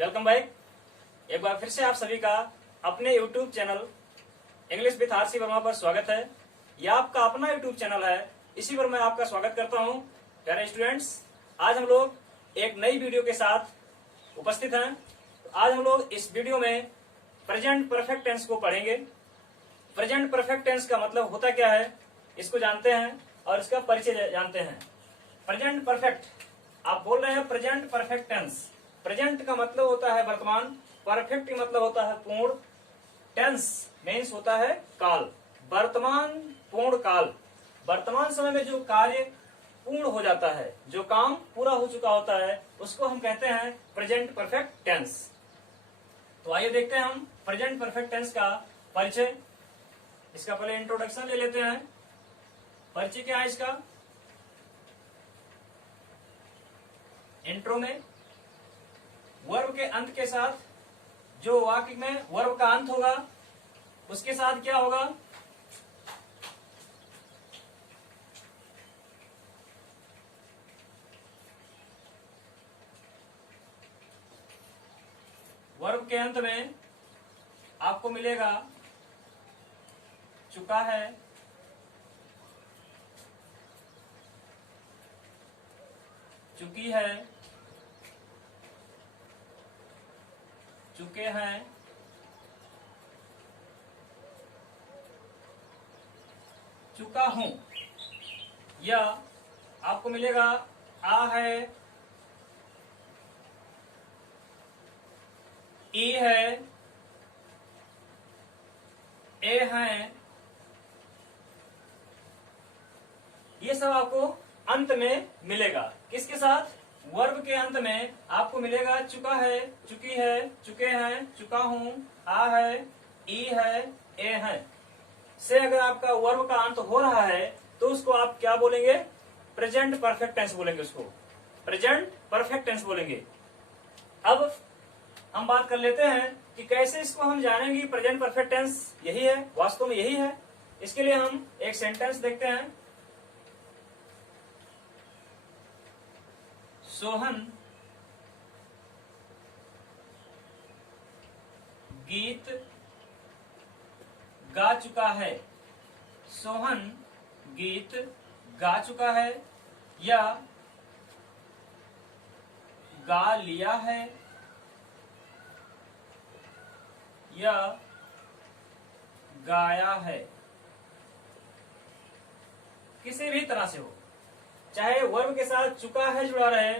Welcome back. एक बार फिर से आप सभी का अपने YouTube channel English with RC Verma पर स्वागत है। यह आपका अपना YouTube चैनल है, इसी पर मैं आपका स्वागत करता हूं। प्यारे स्टूडेंट्स, आज हम लोग एक नई वीडियो के साथ उपस्थित हैं। तो आज हम लोग इस वीडियो में प्रेजेंट परफेक्ट टेंस को पढ़ेंगे। प्रेजेंट परफेक्ट टेंस का मतलब होता क्या है, इसको जानते हैं और इसका परिचय जानते हैं। प्रेजेंट परफेक्ट, आप बोल रहे हैं प्रेजेंट परफेक्ट टेंस। प्रेजेंट का मतलब होता है वर्तमान, परफेक्ट का मतलब होता है पूर्ण, टेंस मीन्स होता है काल, वर्तमान पूर्ण काल। वर्तमान समय में जो कार्य पूर्ण हो जाता है, जो काम पूरा हो चुका होता है, उसको हम कहते हैं प्रेजेंट परफेक्ट टेंस। तो आइए देखते हैं हम प्रेजेंट परफेक्ट टेंस का परिचय। इसका पहले इंट्रोडक्शन ले लेते हैं। परिचय क्या है इसका? इंट्रो में वर्ब के अंत के साथ, जो वाक्य में वर्ब का अंत होगा उसके साथ क्या होगा? वर्ब के अंत में आपको मिलेगा चुका है, चुकी है, चुके हैं, चुका हूं। या आपको मिलेगा आ है, ई है, ए है। ये सब आपको अंत में मिलेगा। किसके साथ? वर्ब के अंत में आपको मिलेगा चुका है, चुकी है, चुके हैं, चुका हूं, आ है, ई है, ए है। से अगर आपका वर्ब का अंत हो रहा है तो उसको आप क्या बोलेंगे? प्रेजेंट परफेक्ट टेंस बोलेंगे। उसको प्रेजेंट परफेक्ट टेंस बोलेंगे। अब हम बात कर लेते हैं कि कैसे इसको हम जानेंगे। प्रेजेंट परफेक्ट टेंस यही है, वास्तव में यही है। इसके लिए हम एक सेंटेंस देखते हैं। सोहन गीत गा चुका है। सोहन गीत गा चुका है या गा लिया है या गाया है। किसी भी तरह से हो, चाहे वर्ब के साथ चुका है जुड़ा रहे,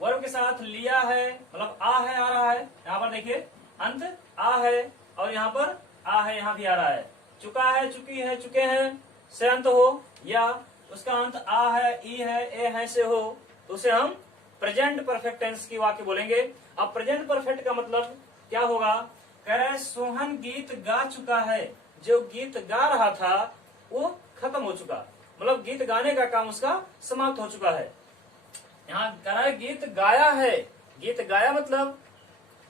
वर्ब के साथ लिया है, मतलब आ है आ रहा है। यहाँ पर देखिए अंत आ है और यहाँ पर आ है, यहाँ भी आ रहा है। चुका है, चुकी है, चुके हैं से अंत हो, या उसका अंत आ है, ई है, ए है से हो, तो उसे हम प्रेजेंट परफेक्ट टेंस की वाक्य बोलेंगे। अब प्रेजेंट परफेक्ट का मतलब क्या होगा? कह रहे हैं सोहन गीत गा चुका है। जो गीत गा रहा था वो खत्म हो चुका, मतलब गीत गाने का काम उसका समाप्त हो चुका है। यहाँ कह रहा है गीत गाया है। गीत गाया मतलब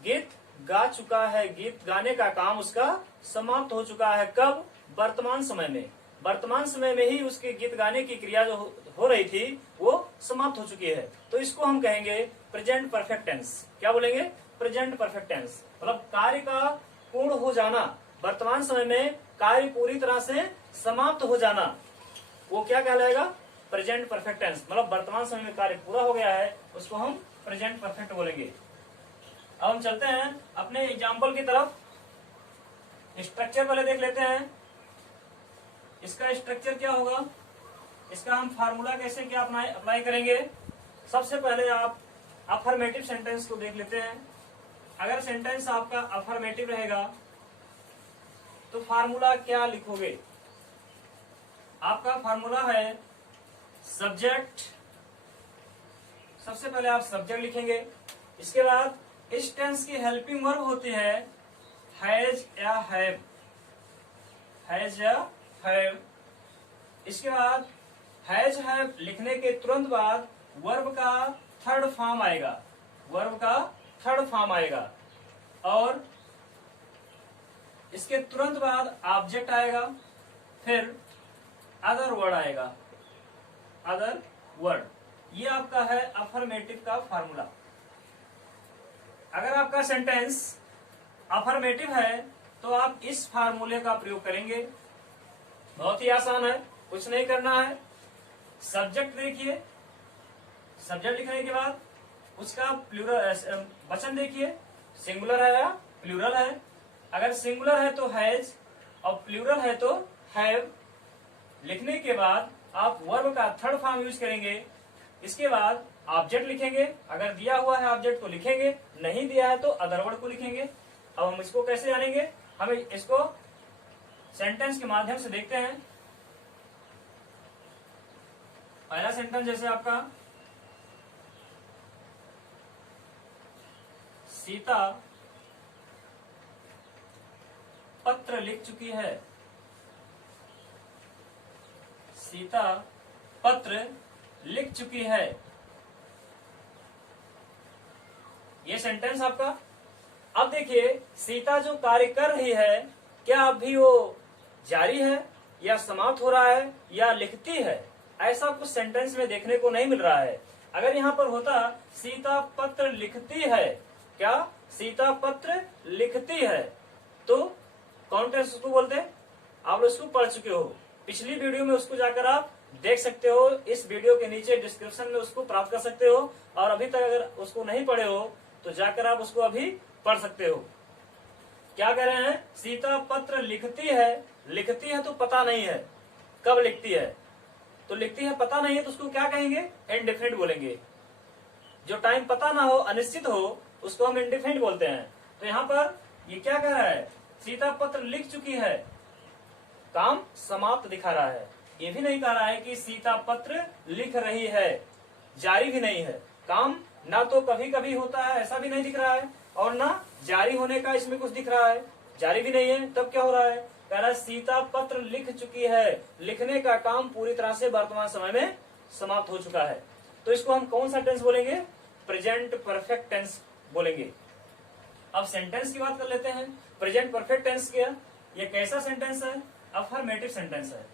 गीत गा चुका है, गीत गाने का काम उसका समाप्त हो चुका है। कब? वर्तमान समय में। वर्तमान समय में ही उसके गीत गाने की क्रिया जो हो रही थी वो समाप्त हो चुकी है। तो इसको हम कहेंगे प्रेजेंट परफेक्ट टेंस। क्या बोलेंगे? Present perfect tense. मतलब कार्य का पूर्ण हो जाना, वर्तमान समय में कार्य पूरी तरह से समाप्त हो जाना, वो क्या कहलाएगा? Present perfect tense. मतलब वर्तमान समय में कार्य पूरा हो गया है, उसको हम प्रेजेंट परफेक्ट बोलेंगे। अब हम चलते हैं अपने एग्जाम्पल की तरफ। स्ट्रक्चर पहले देख लेते हैं। इसका स्ट्रक्चर क्या होगा, इसका हम फार्मूला कैसे क्या अप्लाई करेंगे। सबसे पहले आप अफर्मेटिव सेंटेंस को देख लेते हैं। अगर सेंटेंस आपका अफर्मेटिव रहेगा तो फार्मूला क्या लिखोगे? आपका फार्मूला है सब्जेक्ट। सबसे पहले आप सब्जेक्ट लिखेंगे। इसके बाद इस टेंस की हेल्पिंग वर्ब होती है हैज या हैव, हैज या हैव। इसके बाद हैज हैव लिखने के तुरंत बाद वर्ब का थर्ड फॉर्म आएगा, वर्ब का थर्ड फॉर्म आएगा और इसके तुरंत बाद ऑब्जेक्ट आएगा, फिर अदर वर्ड आएगा, अदर वर्ड। ये आपका है अफर्मेटिव का फार्मूला। अगर आपका सेंटेंस अफर्मेटिव है तो आप इस फार्मूले का प्रयोग करेंगे। बहुत ही आसान है, कुछ नहीं करना है। सब्जेक्ट देखिए, सब्जेक्ट लिखने के बाद उसका प्लूरल वचन देखिए, सिंगुलर है या प्लूरल है। अगर सिंगुलर है तो हैज और प्लूरल है तो हैव। लिखने के बाद आप वर्ब का थर्ड फॉर्म यूज करेंगे। इसके बाद ऑब्जेक्ट लिखेंगे, अगर दिया हुआ है ऑब्जेक्ट को लिखेंगे, नहीं दिया है तो अदर वर्ड को लिखेंगे। अब हम इसको कैसे जानेंगे, हम इसको सेंटेंस के माध्यम से देखते हैं। पहला सेंटेंस जैसे आपका सीता पत्र लिख चुकी है। सीता पत्र लिख चुकी है, ये सेंटेंस आपका। अब देखिए सीता जो कार्य कर रही है, क्या अभी वो जारी है या समाप्त हो रहा है या लिखती है, ऐसा कुछ सेंटेंस में देखने को नहीं मिल रहा है। अगर यहाँ पर होता सीता पत्र लिखती है, क्या सीता पत्र लिखती है, तो कौन टेंस उसको बोलते हैं, आप उसको पढ़ चुके हो। पिछली वीडियो में उसको जाकर आप देख सकते हो, इस वीडियो के नीचे डिस्क्रिप्शन में उसको प्राप्त कर सकते हो। और अभी तक अगर उसको नहीं पढ़े हो तो जाकर आप उसको अभी पढ़ सकते हो। क्या कह रहे हैं, सीता पत्र लिखती है। लिखती है तो पता नहीं है कब लिखती है, तो लिखती है पता नहीं है तो उसको क्या कहेंगे, इनडेफिनिट बोलेंगे। जो टाइम पता ना हो, अनिश्चित हो, उसको हम इनडेफिनिट बोलते हैं। तो यहाँ पर ये क्या कह रहा है, सीता पत्र लिख चुकी है, काम समाप्त दिखा रहा है। ये भी नहीं कह रहा है कि सीता पत्र लिख रही है, जारी भी नहीं है। काम ना तो कभी कभी होता है, ऐसा भी नहीं दिख रहा है, और ना जारी होने का इसमें कुछ दिख रहा है, जारी भी नहीं है। तब क्या हो रहा है, कह रहा है सीता पत्र लिख चुकी है, लिखने का काम पूरी तरह से वर्तमान समय में समाप्त हो चुका है। तो इसको हम कौन सा टेंस बोलेंगे, प्रेजेंट परफेक्ट टेंस बोलेंगे। अब सेंटेंस की बात कर लेते हैं। प्रेजेंट परफेक्ट टेंस क्या, ये कैसा सेंटेंस है, अफर्मेटिव सेंटेंस है।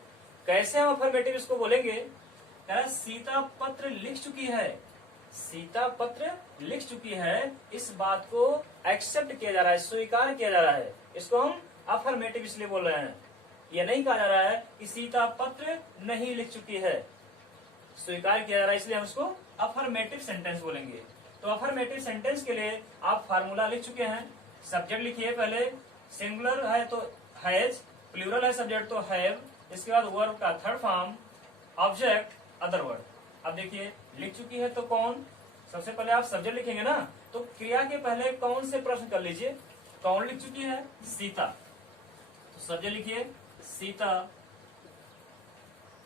कैसे हम अफर्मेटिव इसको बोलेंगे, कह रहा है सीता पत्र लिख चुकी है। सीता पत्र लिख चुकी है, इस बात को एक्सेप्ट किया जा रहा है, स्वीकार किया जा रहा है। इसको हम अफर्मेटिव इसलिए बोल रहे हैं। ये नहीं कहा जा रहा है कि सीता पत्र नहीं लिख चुकी है, स्वीकार किया जा रहा है, इसलिए हम इसको अफर्मेटिव सेंटेंस बोलेंगे। तो अफर्मेटिव सेंटेंस के लिए आप फार्मूला लिख चुके हैं। सब्जेक्ट लिखिए, पहले सिंगुलर है तो हैज, प्लूरल है सब्जेक्ट तो हैव। इसके बाद वर्ब का third form, object, other word. अब देखिए लिख चुकी है तो कौन, सबसे पहले आप सब्जेक्ट लिखेंगे ना, तो क्रिया के पहले कौन से प्रश्न कर लीजिए। कौन लिख चुकी है, सीता। तो सब्जेक्ट लिखिए सीता।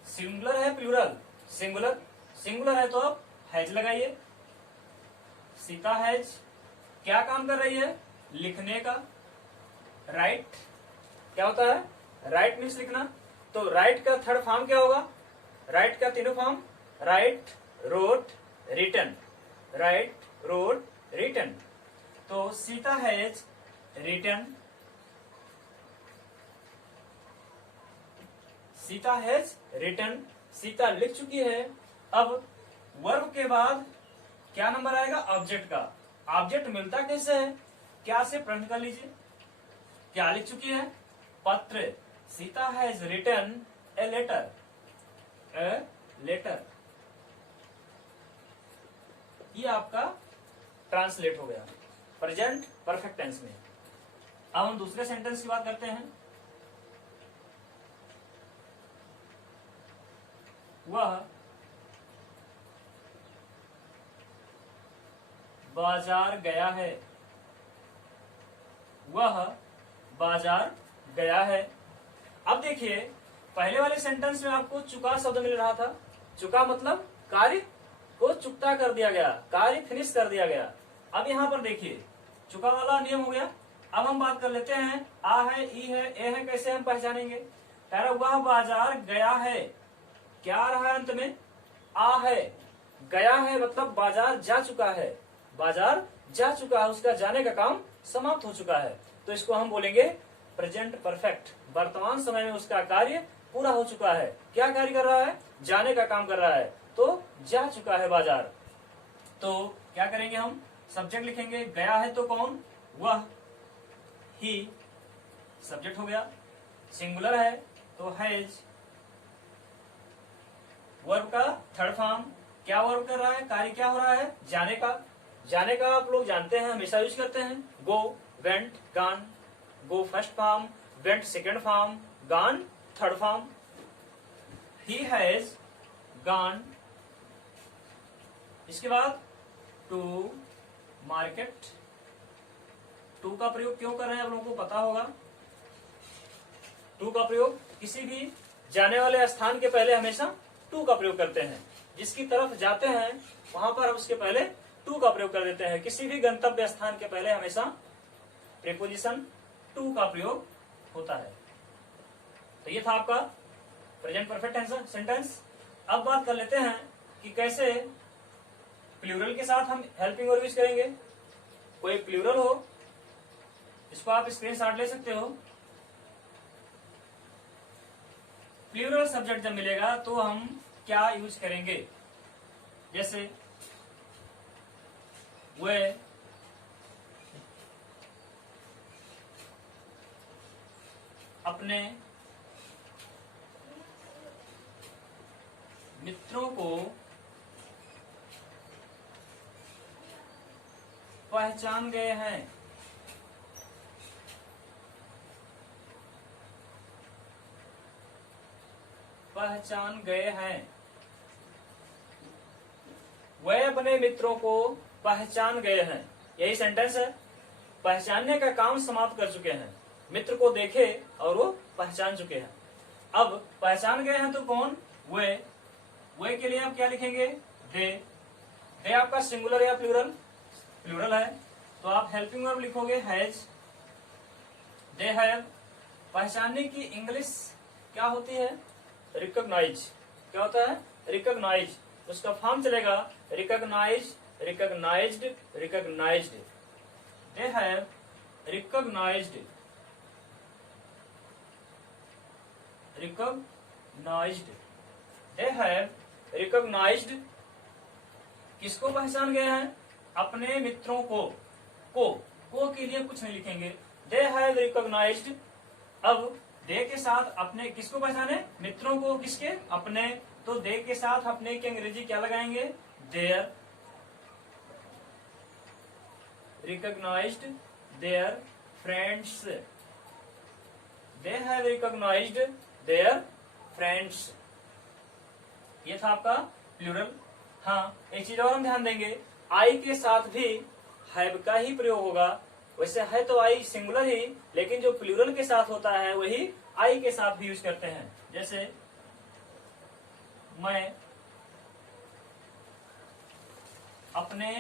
सिंगुलर है प्लूरल, सिंगुलर। सिंगुलर है तो आप हैज लगाइए। सीता हैज क्या काम कर रही है, लिखने का। राइट क्या होता है, राइट मीन्स लिखना। तो राइट का थर्ड फॉर्म क्या होगा, राइट का तीनों form, write, wrote, written. Write, wrote, written. तो Sita has written, Sita has written, Sita लिख चुकी है। अब वर्ब के बाद क्या नंबर आएगा, ऑब्जेक्ट का। ऑब्जेक्ट मिलता कैसे है, क्या से प्रश्न कर लीजिए। क्या लिख चुकी है, पत्र। Sita has written a letter, a letter. ये आपका ट्रांसलेट हो गया प्रेजेंट परफेक्ट टेंस में। अब हम दूसरे सेंटेंस की बात करते हैं। वह बाजार गया है, वह बाजार गया है। अब देखिए पहले वाले सेंटेंस में आपको चुका शब्द मिल रहा था। चुका मतलब कार्य को चुकता कर दिया गया, कार्य फिनिश कर दिया गया। अब यहाँ पर देखिए चुका वाला नियम हो गया। अब हम बात कर लेते हैं, आ है, ई है, ए है, कैसे हम पहचानेंगे। कह रहा वह बाजार गया है, क्या आ रहा है अंत में, आ है। गया है मतलब बाजार जा चुका है, बाजार जा चुका है, उसका जाने का काम समाप्त हो चुका है। तो इसको हम बोलेंगे प्रेजेंट परफेक्ट, वर्तमान समय में उसका कार्य पूरा हो चुका है। क्या कार्य कर रहा है, जाने का काम कर रहा है, तो जा चुका है बाजार। तो क्या करेंगे हम, सब्जेक्ट लिखेंगे, गया है तो कौन, वह, ही सब्जेक्ट हो गया, सिंगुलर है तो हैज, वर्ब का थर्ड फॉर्म, क्या वर्ब कर रहा है, कार्य क्या हो रहा है, जाने का। जाने का आप लोग जानते हैं, हमेशा यूज करते हैं, go, went, gone, go first form, went second form, gone third form. He has gone, इसके बाद टू मार्केट, टू का प्रयोग क्यों कर रहे हैं आप लोगों को पता होगा। टू का प्रयोग किसी भी जाने वाले स्थान के पहले हमेशा टू का प्रयोग करते हैं, जिसकी तरफ जाते हैं वहां पर हम उसके पहले टू का प्रयोग कर देते हैं। किसी भी गंतव्य स्थान के पहले हमेशा प्रीपोजिशन टू का प्रयोग होता है। तो ये था आपका प्रेजेंट परफेक्ट सेंटेंस। अब बात कर लेते हैं कि कैसे प्लूरल के साथ हम हेल्पिंग वर्ब यूज करेंगे। कोई प्लूरल हो, इसको आप स्क्रीनशॉट ले सकते हो। प्लूरल सब्जेक्ट जब मिलेगा तो हम क्या यूज करेंगे, जैसे वे, अपने मित्रों को पहचान गए हैं, पहचान गए हैं। वे अपने मित्रों को पहचान गए हैं, यही सेंटेंस है। पहचानने का काम समाप्त कर चुके हैं, मित्र को देखे और वो पहचान चुके हैं। अब पहचान गए हैं तो कौन, वे के लिए आप क्या लिखेंगे, दे आपका सिंगुलर या प्लूरल, प्लूरल है तो आप हेल्पिंग वर्ब लिखोगे हैज, दे हैव। पहचानने की इंग्लिश क्या होती है, रिकॉग्नाइज। क्या होता है, रिकॉग्नाइज। उसका फॉर्म चलेगा recognise, recognised, recognised. They have recognised, recognised. They have recognised, किसको पहचान गए हैं, अपने मित्रों को के लिए कुछ नहीं लिखेंगे, दे हैव रिकॉग्नाइज्ड। अब दे के साथ अपने किसको पहचाने, मित्रों को, किसके, अपने, तो दे के साथ अपने की अंग्रेजी क्या लगाएंगे, their. Recognised their friends, they have recognised their friends. ये था आपका प्लूरल। हाँ, एक चीज और हम ध्यान देंगे, आई के साथ भी हैव का ही प्रयोग होगा। वैसे है तो आई सिंगुलर ही, लेकिन जो प्लूरल के साथ होता है वही आई के साथ भी यूज करते हैं। जैसे मैं अपने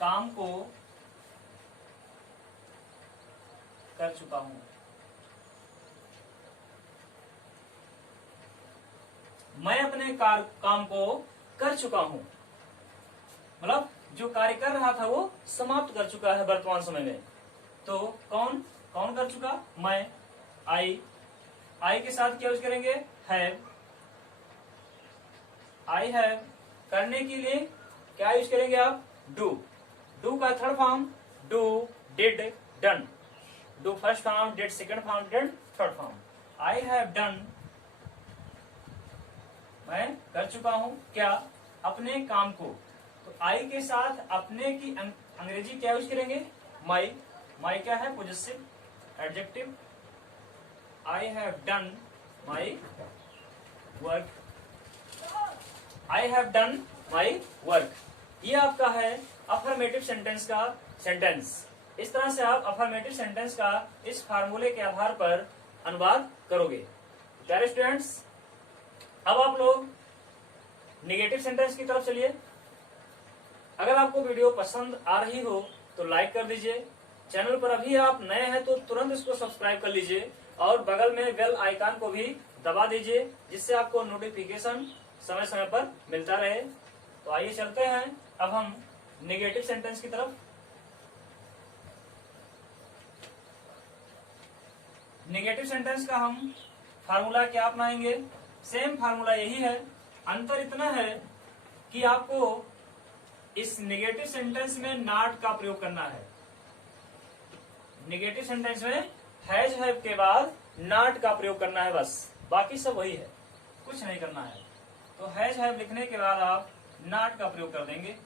काम को कर चुका हूं, मैं अपने काम को कर चुका हूं, मतलब जो कार्य कर रहा था वो समाप्त कर चुका है वर्तमान समय में। तो कौन कौन कर चुका, मैं, आई के साथ क्या यूज करेंगे, हैव। आई हैव करने के लिए क्या यूज करेंगे आप, डू का third form, do, did, done. Do first form, did second form, done third form. I have done, मैं कर चुका हूं क्या, अपने काम को। तो आई के साथ अपने की अंग्रेजी क्या यूज करेंगे, माई। माई क्या है, positive adjective. I have done my work, I have done my work. ये आपका है अफर्मेटिव सेंटेंस का सेंटेंस। इस तरह से आप अफर्मेटिव सेंटेंस का इस फार्मूले के आधार पर अनुवाद करोगे। प्यारे स्टूडेंट्स, अब आप लोग नेगेटिव सेंटेंस की तरफ चलिए। अगर आपको वीडियो पसंद आ रही हो तो लाइक कर दीजिए। चैनल पर अभी आप नए हैं तो तुरंत इसको सब्सक्राइब कर लीजिए और बगल में बेल आइकन को भी दबा दीजिए, जिससे आपको नोटिफिकेशन समय समय पर मिलता रहे। तो आइए चलते हैं अब हम नेगेटिव सेंटेंस की तरफ। नेगेटिव सेंटेंस का हम फार्मूला क्या अपनाएंगे, सेम फार्मूला यही है। अंतर इतना है कि आपको इस निगेटिव सेंटेंस में नॉट का प्रयोग करना है। निगेटिव सेंटेंस में हैव के बाद नॉट का प्रयोग करना है, बस बाकी सब वही है, कुछ नहीं करना है। तो हैव लिखने के बाद आप नॉट का प्रयोग कर देंगे।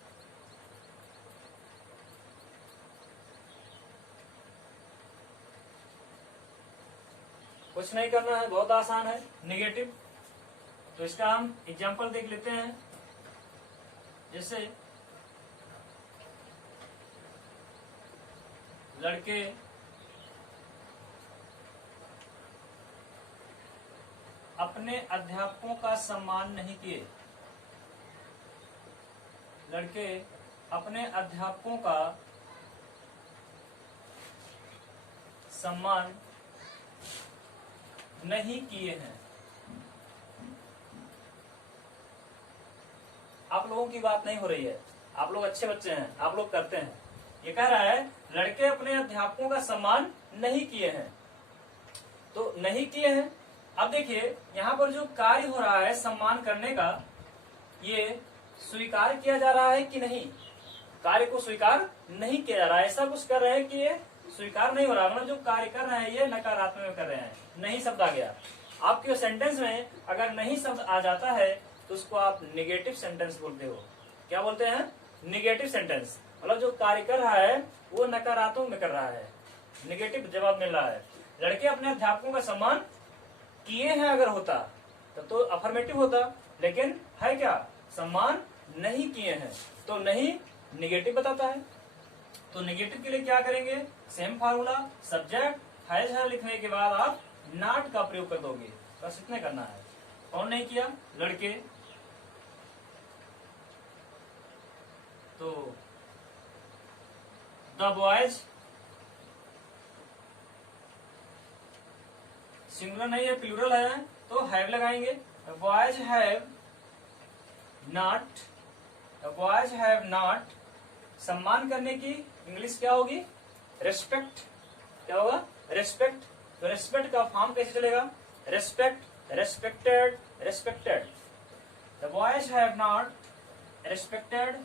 कुछ नहीं करना है, बहुत आसान है निगेटिव। तो इसका हम एग्जांपल देख लेते हैं। जैसे लड़के अपने अध्यापकों का सम्मान नहीं किए। लड़के अपने अध्यापकों का सम्मान नहीं किए हैं। आप लोगों की बात नहीं हो रही है, आप लोग अच्छे बच्चे हैं, आप लोग करते हैं। ये कह रहा है लड़के अपने अध्यापकों का सम्मान नहीं किए हैं, तो नहीं किए हैं। अब देखिए यहाँ पर जो कार्य हो रहा है सम्मान करने का, ये स्वीकार किया जा रहा है कि नहीं? कार्य को स्वीकार नहीं किया जा रहा है। ऐसा कुछ कर रहे हैं कि ये स्वीकार नहीं हो रहा, मतलब जो कार्य कर रहे हैं ये नकारात्मक में कर रहे हैं। नहीं शब्द आ गया आपके सेंटेंस में। अगर नहीं शब्द आ जाता है तो उसको आप निगेटिव सेंटेंस बोलते हो। क्या बोलते हैं? Negative sentence. मतलब जो कार्य कर रहा है वो नकारात्मक में कर रहा है, निगेटिव जवाब मिल रहा है। लड़के अपने अध्यापकों का सम्मान किए हैं अगर होता तो अफर्मेटिव होता, लेकिन है क्या? सम्मान नहीं किए हैं, तो नहीं निगेटिव बताता है। तो निगेटिव के लिए क्या करेंगे? सेम फार्मूला, सब्जेक्ट हैज लिखने के बाद आप नॉट का प्रयोग कर दोगे, बस इतने करना है। कौन नहीं किया? लड़के। तो द बॉयज, सिंगुलर नहीं है प्लूरल है, तो हैव लगाएंगे। The boys have not, the boys have not. सम्मान करने की इंग्लिश क्या होगी? रेस्पेक्ट। क्या होगा? रेस्पेक्ट। तो रेस्पेक्ट का फॉर्म कैसे चलेगा? Respect, respected, respected. The boys have not respected,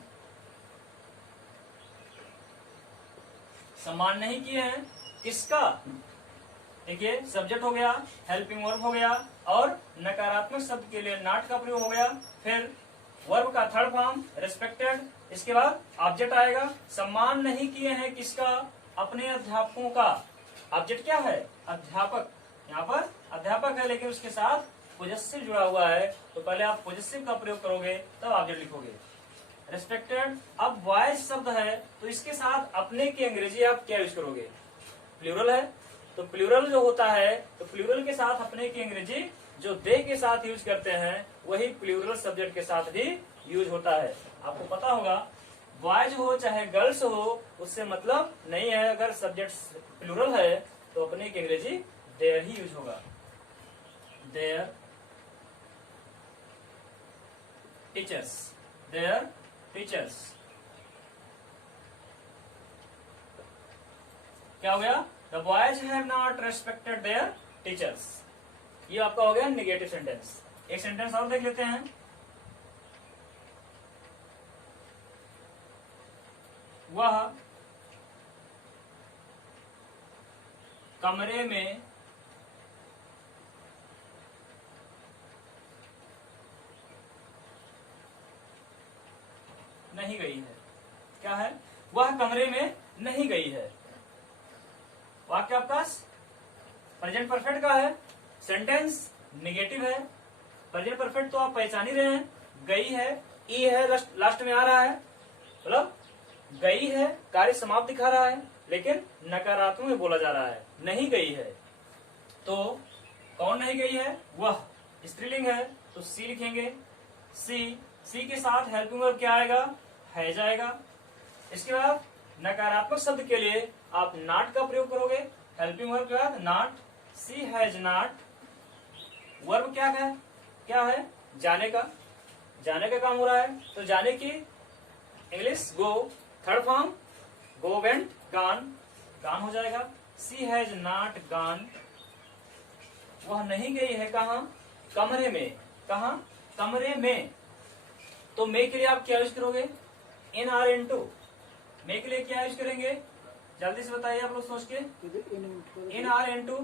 सम्मान नहीं किए हैं। किसका? देखिए सब्जेक्ट हो गया, हेल्पिंग वर्ब हो गया, और नकारात्मक शब्द के लिए नॉट का प्रयोग हो गया। फिर वर्ब का थर्ड फॉर्म रेस्पेक्टेड, इसके बाद ऑब्जेक्ट आएगा। सम्मान नहीं किए हैं किसका? अपने अध्यापकों का। ऑब्जेक्ट क्या है? अध्यापक। यहाँ पर अध्यापक है, लेकिन उसके साथ पोजेसिव जुड़ा हुआ है, तो पहले आप पोजेसिव का प्रयोग करोगे तब ऑब्जेक्ट लिखोगे। रेस्पेक्टेड। अब बॉयज शब्द है तो इसके साथ अपने की अंग्रेजी आप क्या यूज करोगे? प्लूरल है, तो प्लूरल जो होता है, तो प्लूरल के साथ अपने की अंग्रेजी जो दे के साथ यूज करते हैं वही प्लूरल सब्जेक्ट के साथ भी यूज होता है। आपको पता होगा बॉयज हो चाहे गर्ल्स हो, उससे मतलब नहीं है। अगर सब्जेक्ट प्लूरल है तो अपने की अंग्रेजी देयर ही यूज होगा। There teachers, there teachers. क्या हो गया? The boys have not respected there teachers. ये आपका हो गया निगेटिव सेंटेंस। एक सेंटेंस और देख लेते हैं। वह कमरे में नहीं गई है। क्या है? वह कमरे में नहीं गई है। वाक्य आपका प्रेजेंट परफेक्ट का है, सेंटेंस निगेटिव है। प्रेजेंट परफेक्ट तो आप पहचान ही रहे हैं, गई है, ई है लास्ट में आ रहा है, मतलब गई है, कार्य समाप्त दिखा रहा है, लेकिन नकारात्मक में बोला जा रहा है, नहीं गई है। तो कौन नहीं गई है? वह स्त्रीलिंग है, तो सी लिखेंगे। सी के साथ हेल्पिंग वर्ब क्या आएगा? है जाएगा। इसके बाद नकारात्मक शब्द के लिए आप नॉट का प्रयोग करोगे। हेल्पिंग वर्ब के बाद not. She has not. Verb क्या है? क्या है? जाने का। जाने का काम हो रहा है, तो जाने की इंग्लिश गो। थर्ड फॉर्म गो, वेंट, गॉन। गॉन हो जाएगा। सी हैज नॉट गॉन। वह नहीं गई है कहा? कमरे में। कहा? कमरे में। तो मे के लिए आप क्या यूज करोगे? इन आर इन टू, मे के लिए क्या यूज करेंगे, जल्दी से बताइए आप लोग सोच के। In or into,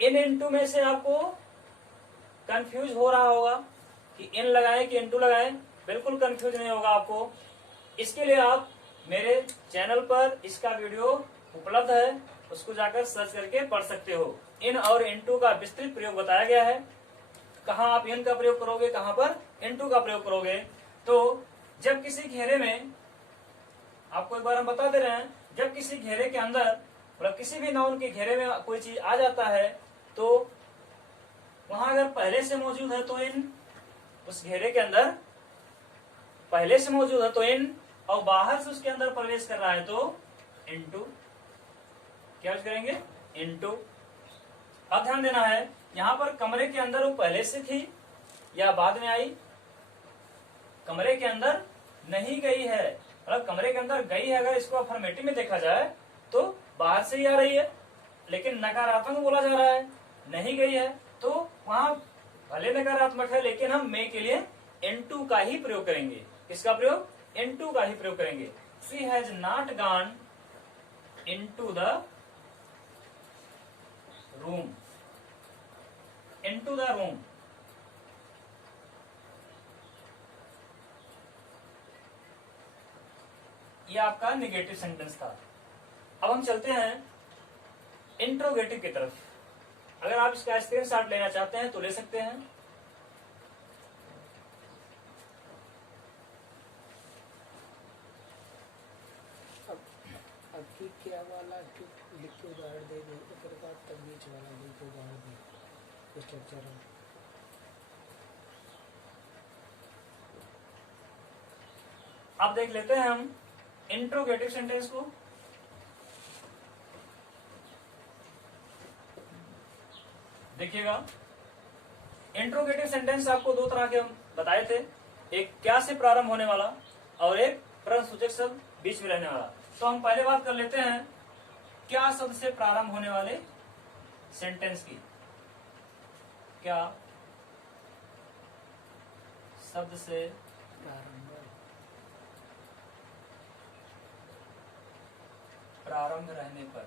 in into में से आपको कंफ्यूज हो रहा होगा कि इन लगाए कि इन टू लगाए, बिल्कुल कंफ्यूज नहीं होगा आपको। इसके लिए आप मेरे चैनल पर इसका वीडियो उपलब्ध है, उसको जाकर सर्च करके पढ़ सकते हो। इन और इन टू का विस्तृत प्रयोग बताया गया है, कहाँ आप इन का प्रयोग करोगे, कहाँ पर इन टू का प्रयोग करोगे। तो जब किसी घेरे में, आपको एक बार हम बता दे रहे हैं, जब किसी घेरे के अंदर मतलब किसी भी नाउन के घेरे में कोई चीज आ जाता है तो वहां अगर पहले से मौजूद है तो इन, उस घेरे के अंदर पहले से मौजूद है तो इन, और बाहर से उसके अंदर प्रवेश कर रहा है तो इनटू। क्या यूज करेंगे, इनटू। अब ध्यान देना है, यहाँ पर कमरे के अंदर वो पहले से थी या बाद में आई, कमरे के अंदर नहीं गई है, मतलब कमरे के अंदर गई है अगर इसको अफर्मेटिव में देखा जाए तो बाहर से ही आ रही है, लेकिन नकारात्मक बोला जा रहा है, नहीं गई है, तो वहां भले नकारात्मक है लेकिन हम मे के लिए इनटू का ही प्रयोग करेंगे। किसका प्रयोग, इनटू का ही प्रयोग करेंगे। She has not gone into the room, into the room. ये आपका निगेटिव सेंटेंस था। अब हम चलते हैं इंट्रोगेटिव की तरफ। अगर आप इसका स्क्रीनशॉट लेना चाहते हैं तो ले सकते हैं। अब की क्या वाला लिख के उदाहरण दे दे, ओकर बाद तब बीच वाला लिख के उदाहरण दे स्ट्रक्चर है। अब देख लेते हैं हम इंट्रोगेटिव सेंटेंस को। देखिएगा, इंट्रोगेटिव सेंटेंस आपको दो तरह के हम बताए थे, एक क्या से प्रारंभ होने वाला और एक प्रश्नसूचक शब्द बीच में रहने वाला। तो हम पहले बात कर लेते हैं क्या शब्द से प्रारंभ होने वाले सेंटेंस की। क्या शब्द से प्रारंभ रहने पर,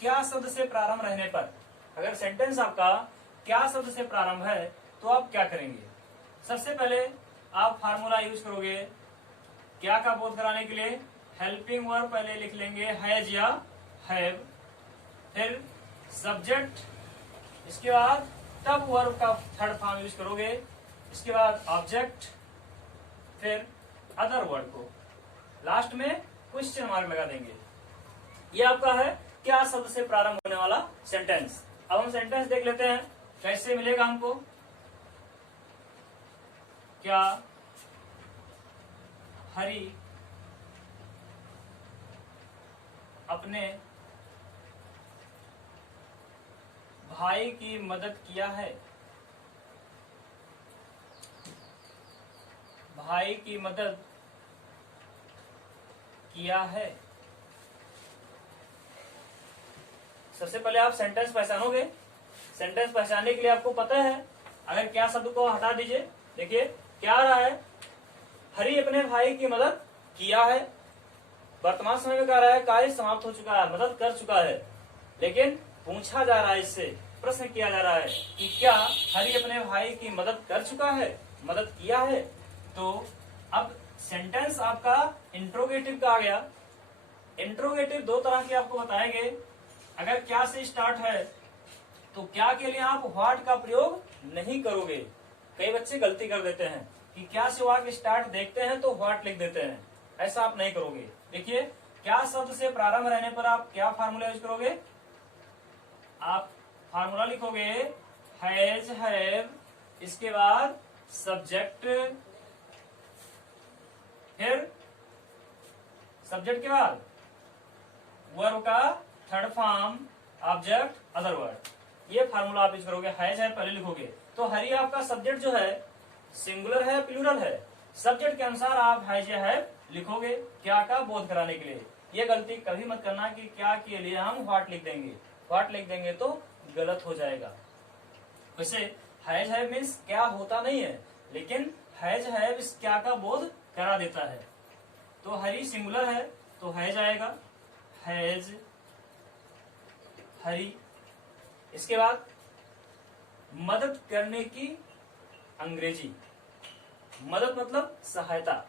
क्या शब्द से प्रारंभ रहने पर, अगर सेंटेंस आपका क्या शब्द से प्रारंभ है तो आप क्या करेंगे। सबसे पहले आप फार्मूला यूज करोगे क्या का बोध कराने के लिए, हेल्पिंग वर्ब पहले लिख लेंगे हैज या हैव, फिर सब्जेक्ट, इसके बाद तब वर्ब का थर्ड फॉर्म यूज करोगे, इसके बाद ऑब्जेक्ट, फिर अदर वर्ड को लास्ट में क्वेश्चन मार्क लगा देंगे। ये आपका है क्या शब्द से प्रारंभ होने वाला सेंटेंस। अब हम सेंटेंस देख लेते हैं कैसे मिलेगा हमको। क्या हरी अपने भाई की मदद किया है, भाई की मदद किया है। सबसे पहले आप सेंटेंस पहचानोगे। सेंटेंस पहचानने के लिए आपको पता है, अगर क्या शब्द को हटा दीजिए, देखिए क्या आ रहा है, हरी अपने भाई की मदद किया है। वर्तमान समय में कह रहा है कार्य समाप्त हो चुका है, मदद कर चुका है, लेकिन पूछा जा रहा है, इससे प्रश्न किया जा रहा है कि क्या हरी अपने भाई की मदद कर चुका है, मदद किया है। तो अब सेंटेंस आपका इंट्रोगेटिव का आ गया। इंट्रोगेटिव दो तरह के आपको बताएंगे। अगर क्या से स्टार्ट है तो क्या के लिए आप व्हाट का प्रयोग नहीं करोगे। कई बच्चे गलती कर देते हैं कि क्या से वाक्य स्टार्ट देखते हैं तो व्हाट लिख देते हैं, ऐसा आप नहीं करोगे। देखिए क्या शब्द से प्रारंभ रहने पर आप क्या फार्मूला यूज करोगे, आप फार्मूला लिखोगे हैज, हैव, इसके बाद सब्जेक्ट, फिर सब्जेक्ट के बाद वर्ब का third form, object, other word. ये फार्मूला आप यूज करोगे। हैज है पहले लिखोगे तो हरी आपका सब्जेक्ट जो है सिंगुलर है प्लूरल है, सब्जेक्ट के अनुसार आप हैज या हैव लिखोगे क्या का बोध कराने के लिए। ये गलती कभी मत करना कि क्या के लिए हम व्हाट लिख देंगे, व्हाट लिख देंगे तो गलत हो जाएगा। वैसे हैज हैव मीन्स क्या होता नहीं है, लेकिन हैज हैव इस क्या का बोध करा देता है। तो हरी सिंगुलर है तो हैज आएगा, हैज हरी। इसके बाद मदद करने की अंग्रेजी, मदद मतलब सहायता,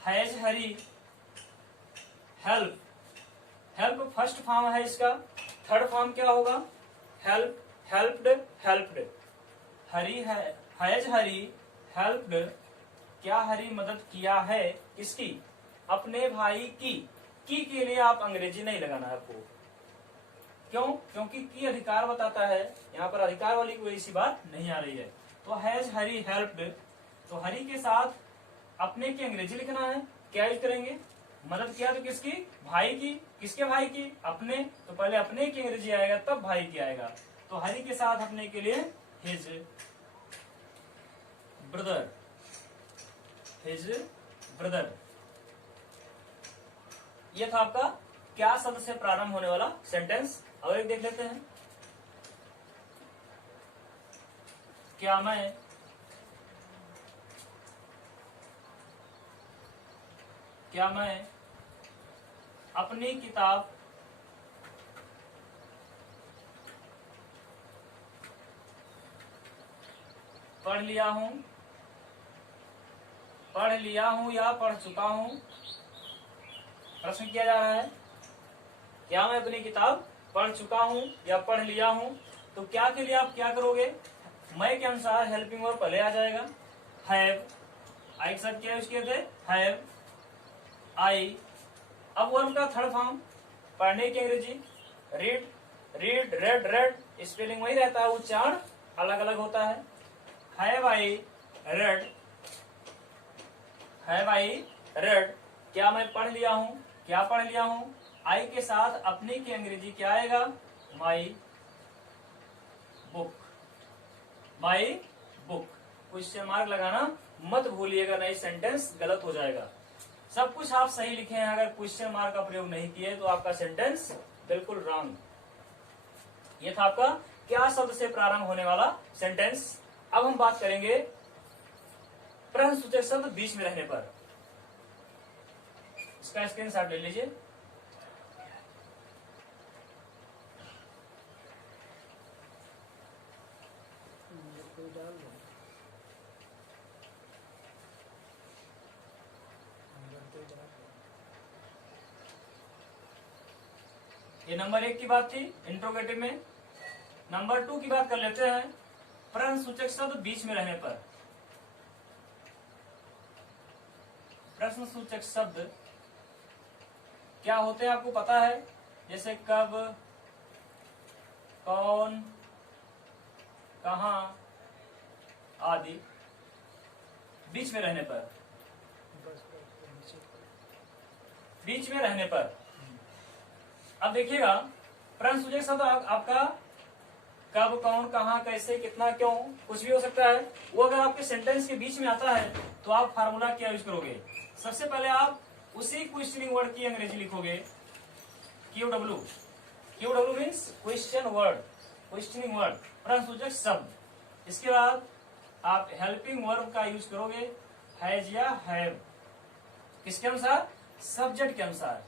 has Hari help. Help first form है इसका, थर्ड फॉर्म क्या होगा, हेल्प हेल्प्ड हेल्प्ड। हरी है, हैज हरी हेल्प्ड, क्या हरी मदद किया है, किसकी, अपने भाई की। के लिए आप अंग्रेजी नहीं लगाना है आपको, क्यों, क्योंकि की अधिकार बताता है, यहाँ पर अधिकार वाली कोई ऐसी बात नहीं आ रही है। तो हैज हरी हेल्प्ड, तो हरी के साथ अपने की अंग्रेजी लिखना है, क्या यूज करेंगे, मदद किया तो किसकी, भाई की, किसके भाई की, अपने, तो पहले अपने की अंग्रेजी आएगा तब भाई की आएगा। तो हरी के साथ अपने के लिए हिज ब्रदर, हिज ब्रदर। यह था आपका क्या शब्द से प्रारंभ होने वाला सेंटेंस। और एक देख लेते हैं, क्या मैं अपनी किताब पढ़ लिया हूं या पढ़ चुका हूं। प्रश्न किया जा रहा है, क्या मैं अपनी किताब पढ़ चुका हूं या पढ़ लिया हूं। तो क्या के लिए आप क्या करोगे, मैं के अनुसार हेल्पिंग वर्ब पहले आ जाएगा, हैव, आई के साथ क्या यूज किए थे, हैव आई। अब वर्ब का थर्ड फॉर्म, पढ़ने की अंग्रेजी, read read red red, spelling वही रहता है, उच्चारण अलग अलग होता है। Have I read, have I read, क्या मैं पढ़ लिया हूं, क्या पढ़ लिया हूं। आई के साथ अपने की अंग्रेजी क्या आएगा, my book, my book. Question mark लगाना मत भूलिएगा, नहीं सेंटेंस गलत हो जाएगा। सब कुछ आप सही लिखे हैं, अगर क्वेश्चन मार्क का प्रयोग नहीं किए तो आपका सेंटेंस बिल्कुल रॉन्ग। ये था आपका क्या शब्द से प्रारंभ होने वाला सेंटेंस। अब हम बात करेंगे प्रश्नसूचक शब्द बीच में रहने पर। इसका स्क्रीनशॉट ले लीजिए। ये नंबर 1 की बात थी इंट्रोगेटिव में। नंबर 2 की बात कर लेते हैं, प्रश्नसूचक शब्द बीच में रहने पर। प्रश्नसूचक शब्द क्या होते हैं आपको पता है, जैसे कब, कौन, कहां आदि। बीच में रहने पर, बीच में रहने पर। अब देखिएगा प्रश्नसूचक शब्द आपका कब, कौन, कहां, कैसे, कितना, क्यों, कुछ भी हो सकता है। वो अगर आपके सेंटेंस के बीच में आता है तो आप फार्मूला क्या यूज करोगे, सबसे पहले आप उसी क्वेश्चनिंग वर्ड की अंग्रेजी लिखोगे, Q W means question word, questioning word, प्रश्नसूचक शब्द। इसके बाद आप हेल्पिंग वर्ब का यूज करोगे, हैज या हैव, किसके अनुसार, सब्जेक्ट के अनुसार।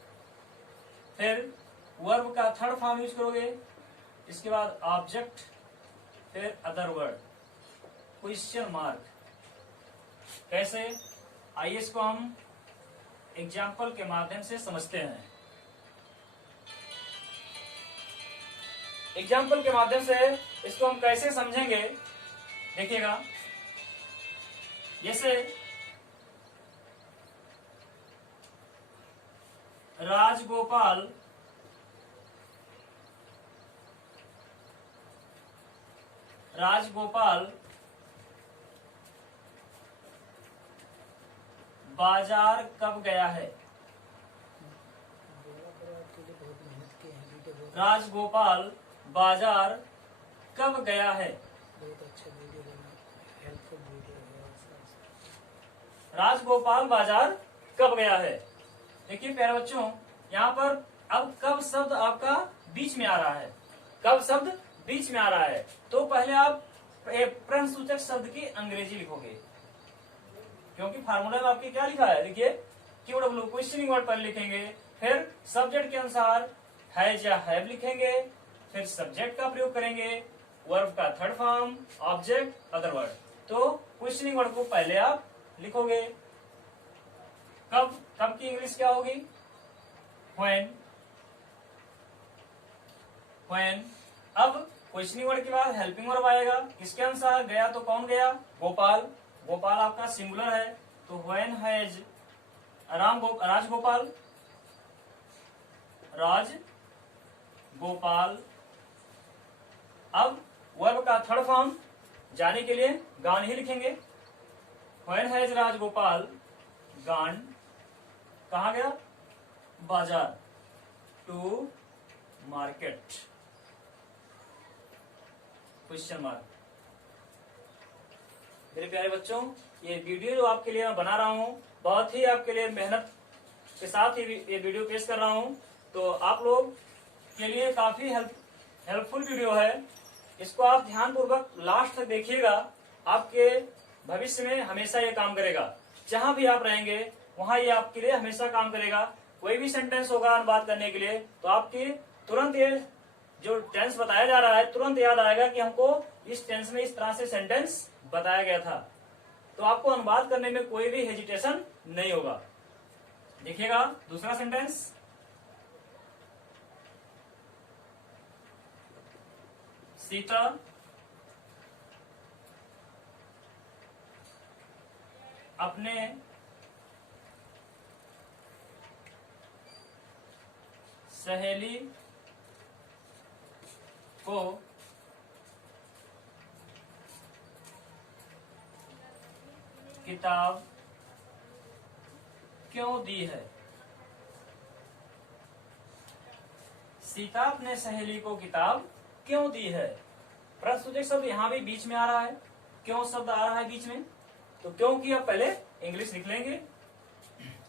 फिर वर्ब का थर्ड फॉर्म यूज करोगे, इसके बाद ऑब्जेक्ट, फिर अदर वर्ड, क्वेश्चन मार्क। कैसे, आइए इसको हम एग्जाम्पल के माध्यम से समझते हैं। एग्जाम्पल के माध्यम से इसको हम कैसे समझेंगे, देखिएगा। जैसे राजगोपाल बाजार कब गया है। राजगोपाल बाजार कब गया है। बहुत अच्छा वीडियो बना, हेल्पफुल वीडियो है। राजगोपाल बाजार कब गया है। देखिए प्यारे बच्चों, यहाँ पर अब कब शब्द आपका बीच में आ रहा है, कब शब्द बीच में आ रहा है। तो पहले आप प्रश्नसूचक शब्द की अंग्रेजी लिखोगे, क्योंकि फार्मूला में आपके क्या लिखा है, देखिए QW क्वेश्चनिंग वर्ड पर लिखेंगे, फिर सब्जेक्ट के अनुसार हैज या हैव लिखेंगे, फिर सब्जेक्ट का प्रयोग करेंगे, वर्ब का third form, object, other word. तो क्वेश्चनिंग वर्ड को पहले आप लिखोगे। कब कब की इंग्लिश क्या होगी, व्हेन। अब क्वेश्चनिंग वर्ड के बाद हेल्पिंग वर्ब आएगा, किसके अनुसार, गया तो कौन गया, गोपाल। गोपाल आपका सिंगुलर है, तो व्हेन हैज राजगोपाल, राजगोपाल। अब वर्ब का थर्ड फॉर्म जाने के लिए गान ही लिखेंगे, व्हेन हैज राजगोपाल गान, कहा गया, बाजार, टू मार्केट, क्वेश्चन मार्क। मेरे प्यारे बच्चों, ये वीडियो जो आपके लिए मैं बना रहा हूँ, बहुत ही आपके लिए मेहनत के साथ ही ये वीडियो पेश कर रहा हूँ, तो आप लोग के लिए काफी हेल्पफुल वीडियो है। इसको आप ध्यान पूर्वक लास्ट तक देखिएगा, आपके भविष्य में हमेशा ये काम करेगा। जहां भी आप रहेंगे वहां ये आपके लिए हमेशा काम करेगा। कोई भी सेंटेंस होगा अनुवाद करने के लिए, तो आपकी तुरंत ये जो टेंस बताया जा रहा है तुरंत याद आएगा कि हमको इस टेंस में इस तरह से सेंटेंस बताया गया था, तो आपको अनुवाद करने में कोई भी हेजिटेशन नहीं होगा। देखिएगा दूसरा सेंटेंस, सीता अपने सहेली को किताब क्यों दी है। सीता अपने सहेली को किताब क्यों दी है। प्रश्नसूचक शब्द यहाँ भी बीच में आ रहा है, क्यों शब्द आ रहा है बीच में, तो क्यों की आप पहले इंग्लिश लिख लेंगे,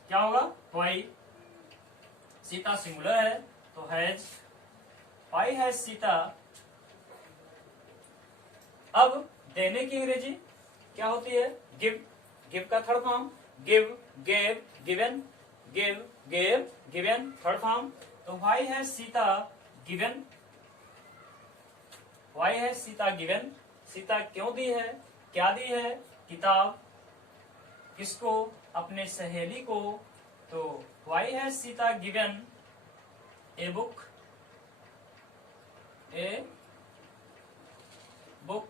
क्या होगा, वाई। सीता सिंगुलर है तो हैज, वाई हैज सीता। अब देने की अंग्रेजी क्या होती है, गिव। गिव का third form, give, gave, given, give, gave, given, third form. तो why has Sita given, why has Sita given. Sita क्यों दी है, क्या दी है, किताब। किसको, अपने सहेली को। तो why has Sita given a book, a book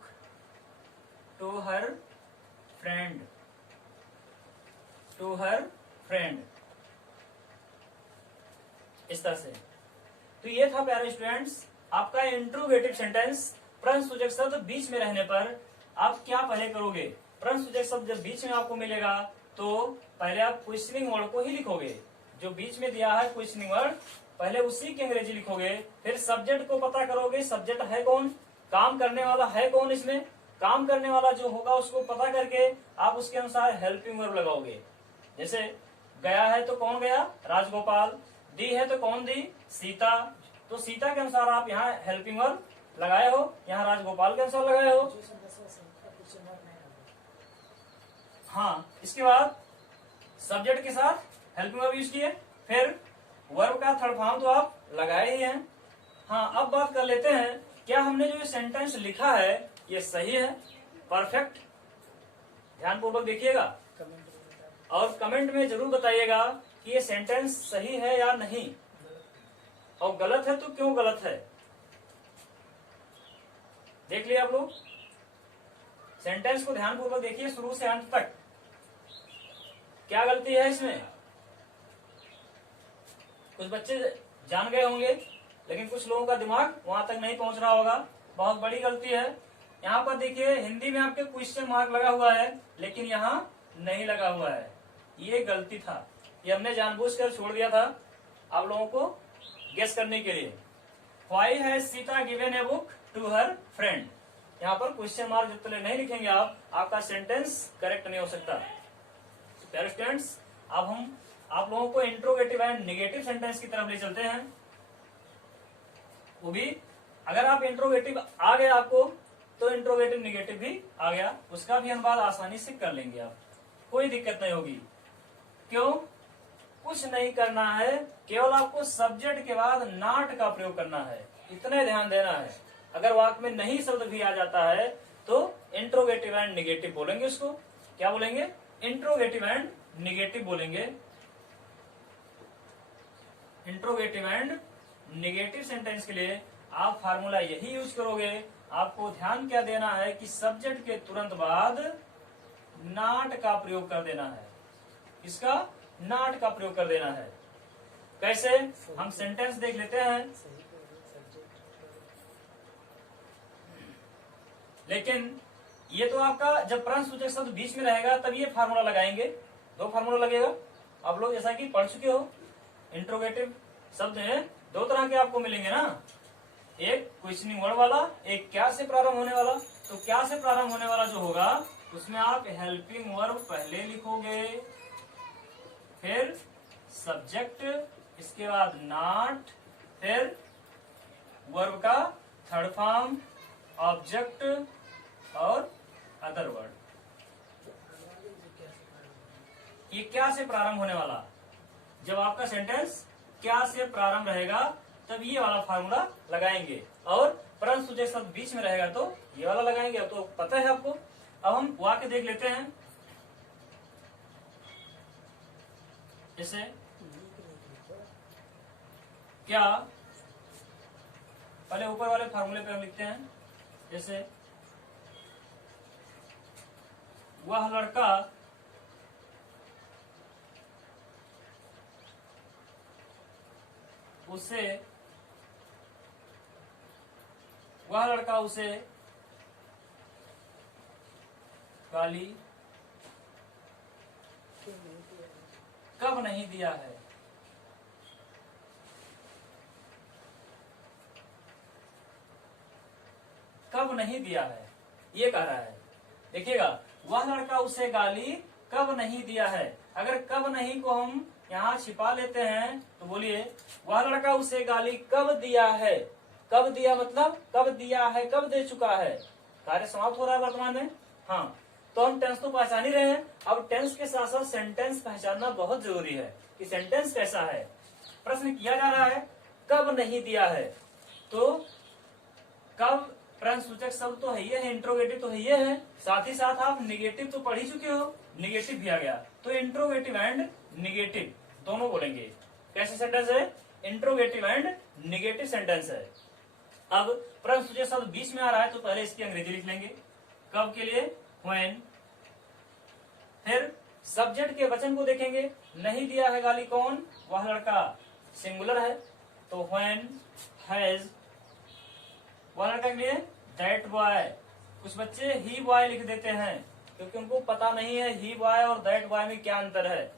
to her friend, to her friend, इस तरह से। तो ये था प्यारे स्टूडेंट्स आपका इंट्रोगेटिव सेंटेंस। प्रश्नसूचक शब्द बीच में रहने पर आप क्या पहले करोगे, प्रश्नसूचक शब्द जब बीच में आपको मिलेगा तो पहले आप क्वेश्चनिंग वर्ड को ही लिखोगे, जो बीच में दिया है क्वेश्चनिंग वर्ड, पहले उसी की अंग्रेजी लिखोगे। फिर सब्जेक्ट को पता करोगे, सब्जेक्ट है कौन, काम करने वाला है कौन, इसमें काम करने वाला जो होगा उसको पता करके आप उसके अनुसार हेल्पिंग वर्ब लगाओगे। जैसे गया है तो कौन गया, राजगोपाल। दी है तो कौन दी, सीता। तो सीता के अनुसार आप यहाँ हेल्पिंग वर्ब लगाए हो, यहाँ राजगोपाल के अनुसार लगाए हो। हाँ, इसके बाद सब्जेक्ट के साथ हेल्पिंग वर्ब यूज किए, फिर वर्ब का थर्ड फॉर्म तो आप लगाए ही हैं। हाँ, अब बात कर लेते हैं, क्या हमने जो ये सेंटेंस लिखा है ये सही है, परफेक्ट। ध्यान पूर्वक देखिएगा और कमेंट में जरूर बताइएगा कि ये सेंटेंस सही है या नहीं, और गलत है तो क्यों गलत है। देख लिया आप लोग, सेंटेंस को ध्यान पूर्वक देखिए शुरू से अंत तक, क्या गलती है इसमें। कुछ बच्चे जान गए होंगे, लेकिन कुछ लोगों का दिमाग वहां तक नहीं पहुंच रहा होगा, बहुत बड़ी गलती है। यहाँ पर देखिए हिंदी में आपके क्वेश्चन मार्क लगा हुआ है, लेकिन यहाँ नहीं लगा हुआ है, ये गलती था, ये हमने जानबूझकर छोड़ दिया था आप लोगों को गेस करने के लिए। Why has Sita given a book to her friend, यहाँ पर क्वेश्चन मार्क जब तक नहीं लिखेंगे आप, आपका सेंटेंस करेक्ट नहीं हो सकता। प्यारे स्टूडेंट्स, अब हम आप लोगों को इंट्रोगेटिव एंड नेगेटिव सेंटेंस की तरफ ले चलते हैं। वो भी अगर आप इंट्रोगेटिव आ गए आपको तो इंट्रोगेटिव निगेटिव भी आ गया, उसका भी अनुवाद आसानी से कर लेंगे आप, कोई दिक्कत नहीं होगी। क्यों? कुछ नहीं करना है, केवल आपको सब्जेक्ट के बाद नॉट का प्रयोग करना है, इतने ध्यान देना है। अगर वाक्य में नहीं शब्द भी आ जाता है तो इंट्रोगेटिव एंड निगेटिव बोलेंगे, उसको क्या बोलेंगे? इंट्रोगेटिव एंड निगेटिव बोलेंगे। इंट्रोगेटिव एंड निगेटिव सेंटेंस के लिए आप फार्मूला यही यूज करोगे। आपको ध्यान क्या देना है कि सब्जेक्ट के तुरंत बाद नॉट का प्रयोग कर देना है। इसका नॉट का प्रयोग कर देना है। कैसे? हम सेंटेंस देख लेते हैं। लेकिन ये तो आपका जब प्रश्नसूचक शब्द बीच में रहेगा तब ये फार्मूला लगाएंगे। दो फार्मूला लगेगा। आप लोग जैसा कि पढ़ चुके हो, इंट्रोगेटिव शब्द में दो तरह के आपको मिलेंगे ना, एक क्वेश्चनिंग वर्ड वाला, एक क्या से प्रारंभ होने वाला। तो क्या से प्रारंभ होने वाला जो होगा उसमें आप हेल्पिंग वर्ब पहले लिखोगे, फिर सब्जेक्ट, इसके बाद नॉट, फिर वर्ब का थर्ड फॉर्म, ऑब्जेक्ट और अदर वर्ड। ये क्या से प्रारंभ होने वाला, जब आपका सेंटेंस क्या से प्रारंभ रहेगा तब ये वाला फार्मूला लगाएंगे, और प्रश्नसूचक शब्द बीच में रहेगा तो ये वाला लगाएंगे। अब तो पता है आपको। अब हम वाक्य देख लेते हैं। जैसे क्या, पहले ऊपर वाले फार्मूले पे हम लिखते हैं। जैसे वह लड़का उसे गाली कब नहीं दिया है। कब नहीं दिया है, ये कह रहा है। देखिएगा, वह लड़का उसे गाली कब नहीं दिया है। अगर कब नहीं को हम यहाँ छिपा लेते हैं तो बोलिए वह लड़का उसे गाली कब दिया है। कब दिया मतलब कब दिया है, कब दे चुका है। कार्य समाप्त हो रहा है वर्तमान में। हाँ, तो हम टेंस तो पहचान ही रहे हैं। अब टेंस के साथ साथ सेंटेंस पहचानना बहुत जरूरी है कि सेंटेंस कैसा है। प्रश्न किया जा रहा है कब नहीं दिया है, तो कब प्रश्नसूचक शब्द तो है, इंट्रोगेटिव तो है, साथ ही साथ आप निगेटिव तो पढ़ ही चुके हो, निगेटिव भी आ गया। तो इंट्रोगेटिव एंड निगेटिव दोनों बोलेंगे। कैसे सेंटेंस है? इंट्रोगेटिव एंड निगेटिव सेंटेंस है। अब प्रश्नसूचक शब्द बीच में आ रहा है तो पहले इसकी अंग्रेजी लिख लेंगे। कब के लिए? व्हेन। फिर सब्जेक्ट के वचन को देखेंगे। नहीं दिया है गाली कौन? वह लड़का, सिंगुलर है तो व्हेन हैज। वह लड़का के लिए दैट बॉय। कुछ बच्चे ही बॉय लिख देते हैं क्योंकि उनको पता नहीं है ही बॉय और दैट बॉय में क्या अंतर है।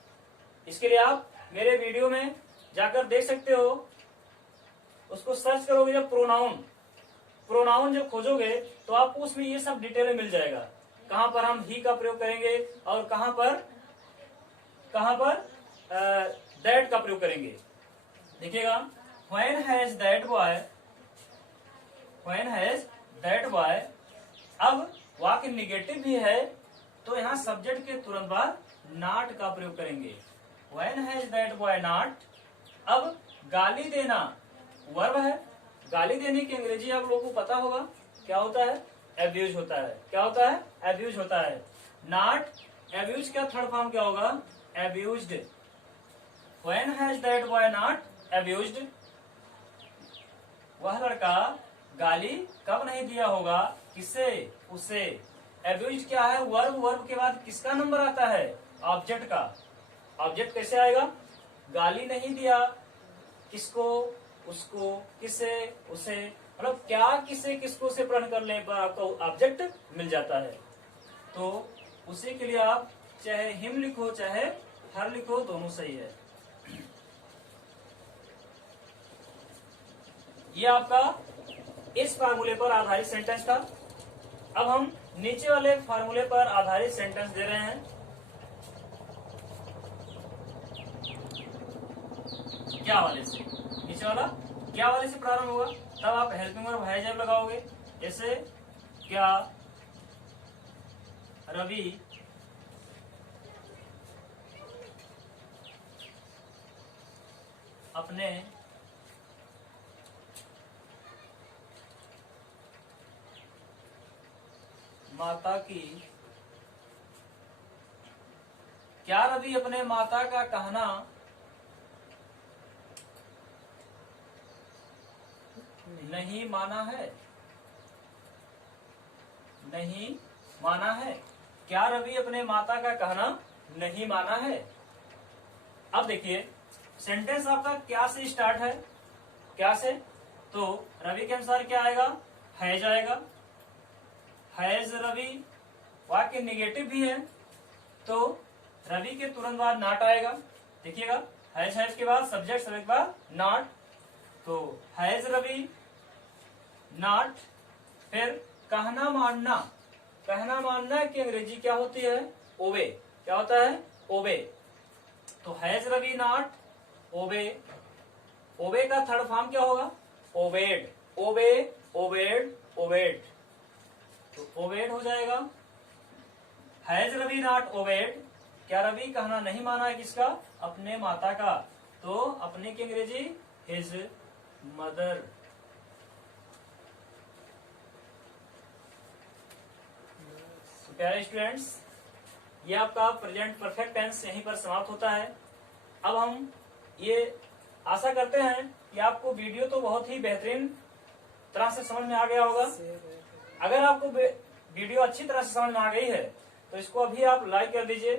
इसके लिए आप मेरे वीडियो में जाकर देख सकते हो, उसको सर्च करोगे जब प्रोनाउन जब खोजोगे तो आपको उसमें ये सब डिटेल में मिल जाएगा। कहां पर हम ही का प्रयोग करेंगे और कहां पर दैट का प्रयोग करेंगे। देखिएगा, व्हेन हैज दैट बॉय। अब वाक्य निगेटिव भी है तो यहाँ सब्जेक्ट के तुरंत बाद नॉट का प्रयोग करेंगे। When has that boy not. अब गाली देना वर्ब है। गाली देने की अंग्रेजी आप लोगों को पता होगा क्या होता है? एब्यूज होता है। क्या होता है? एब्यूज होता है। नॉट एब्यूज का थर्ड फॉर्म क्या होगा? Abused. When has that boy not abused. वह लड़का गाली कब नहीं दिया होगा, किसे? उसे। एब्यूज्ड क्या है? वर्ब के बाद किसका नंबर आता है? ऑब्जेक्ट का। ऑब्जेक्ट कैसे आएगा? गाली नहीं दिया, किसको? उसको। किसे? उसे। मतलब क्या किसे किसको से प्रण करने पर आपको ऑब्जेक्ट मिल जाता है। तो उसी के लिए आप चाहे हिम लिखो चाहे हर लिखो, दोनों सही है। ये आपका इस फार्मूले पर आधारित सेंटेंस था। अब हम नीचे वाले फार्मूले पर आधारित सेंटेंस दे रहे हैं। क्या वाले से? नीचे वाला क्या वाले से प्रारंभ होगा, तब आप हेल्पिंग वर्ब हैज लगाओगे। जैसे क्या रवि अपने माता की क्या रवि अपने माता का कहना नहीं माना है? नहीं माना है। क्या रवि अपने माता का कहना नहीं माना है? अब देखिए सेंटेंस आपका क्या से स्टार्ट है, क्या से, तो रवि के अनुसार क्या आएगा, हैज आएगा। हैज रवि वाक्य निगेटिव भी है तो रवि के तुरंत बाद नॉट आएगा। देखिएगा हैज के बाद सब्जेक्ट के बाद नॉट, तो हैज रवि नॉट। फिर कहना मानना, कहना मानना की अंग्रेजी क्या होती है, ओबे। क्या होता है, ओबे। तो हैज रवि नॉट ओबे, ओबे का थर्ड फॉर्म क्या होगा, ओबेड। ओबे, ओबेड, ओबेड, तो ओबेड हो जाएगा। हैज रवि नॉट ओबेड, क्या रवि कहना नहीं माना है किसका, अपने माता का, तो अपने की अंग्रेजी हिज मदर। प्यारे स्टूडेंट्स, ये आपका प्रेजेंट परफेक्ट टेंस यहीं पर समाप्त होता है। अब हम ये आशा करते हैं कि आपको वीडियो तो बहुत ही बेहतरीन तरह से समझ में आ गया होगा। अगर आपको वीडियो अच्छी तरह से समझ में आ गई है तो इसको अभी आप लाइक कर दीजिए।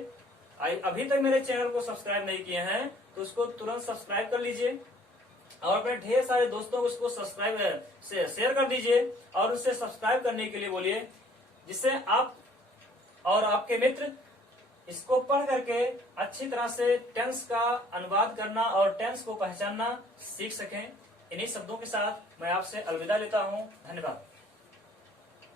अभी तक मेरे चैनल को सब्सक्राइब नहीं किए हैं तो उसको तुरंत सब्सक्राइब कर लीजिए और अपने ढेर सारे दोस्तों को इसको सब्सक्राइब से शेयर कर दीजिए और उससे सब्सक्राइब करने के लिए बोलिए, जिससे आप और आपके मित्र इसको पढ़ करके अच्छी तरह से टेंस का अनुवाद करना और टेंस को पहचानना सीख सकें। इन्हीं शब्दों के साथ मैं आपसे अलविदा लेता हूं। धन्यवाद।